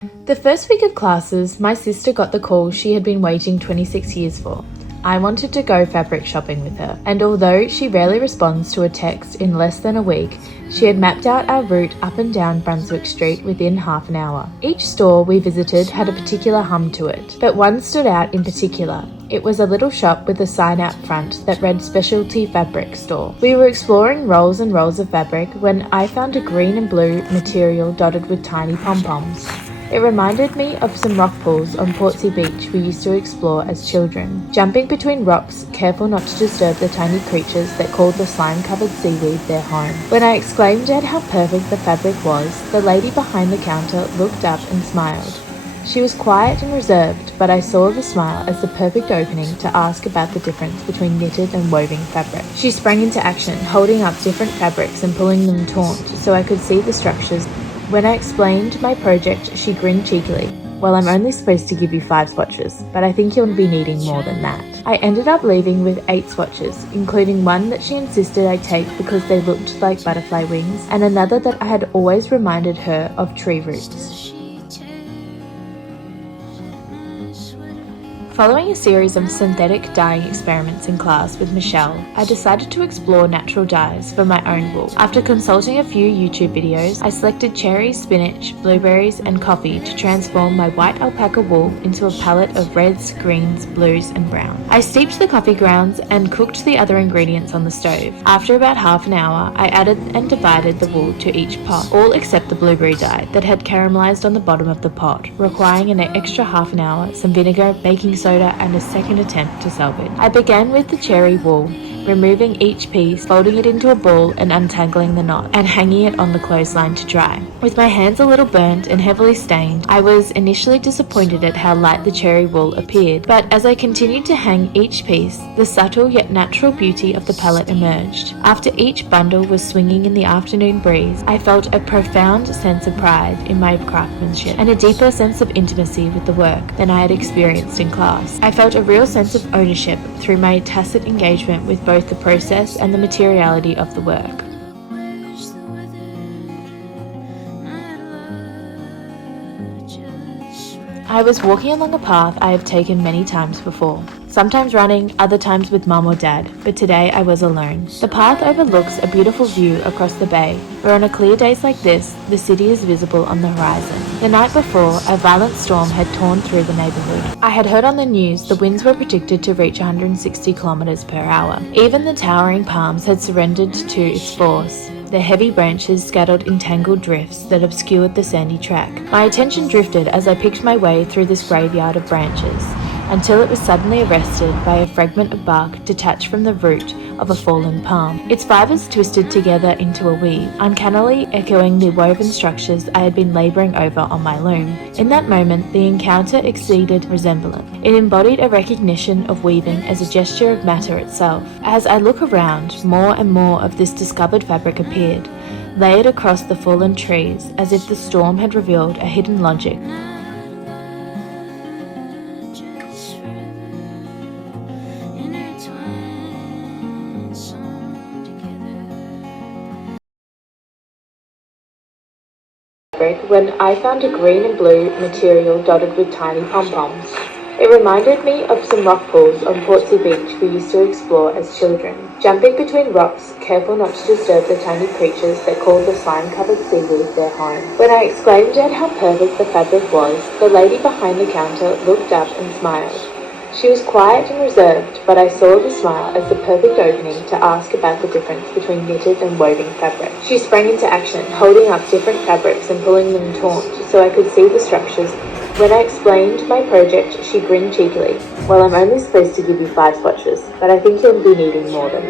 The first week of classes, my sister got the call she had been waiting 26 years for. I wanted to go fabric shopping with her, and although she rarely responds to a text in less than a week, she had mapped out our route up and down Brunswick Street within half an hour. Each store we visited had a particular hum to it, but one stood out in particular. It was a little shop with a sign out front that read Specialty Fabric Store. We were exploring rolls and rolls of fabric when I found a green and blue material dotted with tiny pom-poms. It reminded me of some rock pools on Portsea Beach we used to explore as children, jumping between rocks, careful not to disturb the tiny creatures that called the slime-covered seaweed their home. When I exclaimed at how perfect the fabric was, the lady behind the counter looked up and smiled. She was quiet and reserved, but I saw the smile as the perfect opening to ask about the difference between knitted and woven fabric. She sprang into action, holding up different fabrics and pulling them taut so I could see the structures. When I explained my project, she grinned cheekily. Well, I'm only supposed to give you 5 swatches, but I think you'll be needing more than that. I ended up leaving with 8 swatches, including one that she insisted I take because they looked like butterfly wings, and another that I had always reminded her of tree roots. Following a series of synthetic dyeing experiments in class with Michelle, I decided to explore natural dyes for my own wool. After consulting a few YouTube videos, I selected cherries, spinach, blueberries, and coffee to transform my white alpaca wool into a palette of reds, greens, blues, and browns. I steeped the coffee grounds and cooked the other ingredients on the stove. After about half an hour, I added and divided the wool to each pot, all except the blueberry dye that had caramelized on the bottom of the pot, requiring an extra half an hour, some vinegar, baking soda, and a second attempt to salvage. I began with the cherry wool, removing each piece, folding it into a ball and untangling the knot, and hanging it on the clothesline to dry. With my hands a little burnt and heavily stained, I was initially disappointed at how light the cherry wool appeared, but as I continued to hang each piece, the subtle yet natural beauty of the palette emerged. After each bundle was swinging in the afternoon breeze, I felt a profound sense of pride in my craftsmanship and a deeper sense of intimacy with the work than I had experienced in class. I felt a real sense of ownership through my tacit engagement with both the process and the materiality of the work. I was walking along a path I have taken many times before, sometimes running, other times with mum or dad, but today I was alone. The path overlooks a beautiful view across the bay, where on a clear days like this, the city is visible on the horizon. The night before, a violent storm had torn through the neighbourhood. I had heard on the news the winds were predicted to reach 160 kilometres per hour. Even the towering palms had surrendered to its force, their heavy branches scattered in tangled drifts that obscured the sandy track. My attention drifted as I picked my way through this graveyard of branches, until it was suddenly arrested by a fragment of bark detached from the root of a fallen palm. Its fibers twisted together into a weave, uncannily echoing the woven structures I had been labouring over on my loom. In that moment, the encounter exceeded resemblance. It embodied a recognition of weaving as a gesture of matter itself. As I look around, more and more of this discovered fabric appeared, layered across the fallen trees, as if the storm had revealed a hidden logic. When I found a green and blue material dotted with tiny pom-poms. It reminded me of some rock pools on Portsea Beach we used to explore as children, jumping between rocks, careful not to disturb the tiny creatures that called the slime-covered seaweed their home. When I exclaimed at how perfect the fabric was, the lady behind the counter looked up and smiled. She was quiet and reserved, but I saw the smile as the perfect opening to ask about the difference between knitted and woven fabric. She sprang into action, holding up different fabrics and pulling them taut so I could see the structures. When I explained my project, she grinned cheekily. Well, I'm only supposed to give you 5 swatches, but I think you'll be needing more than that.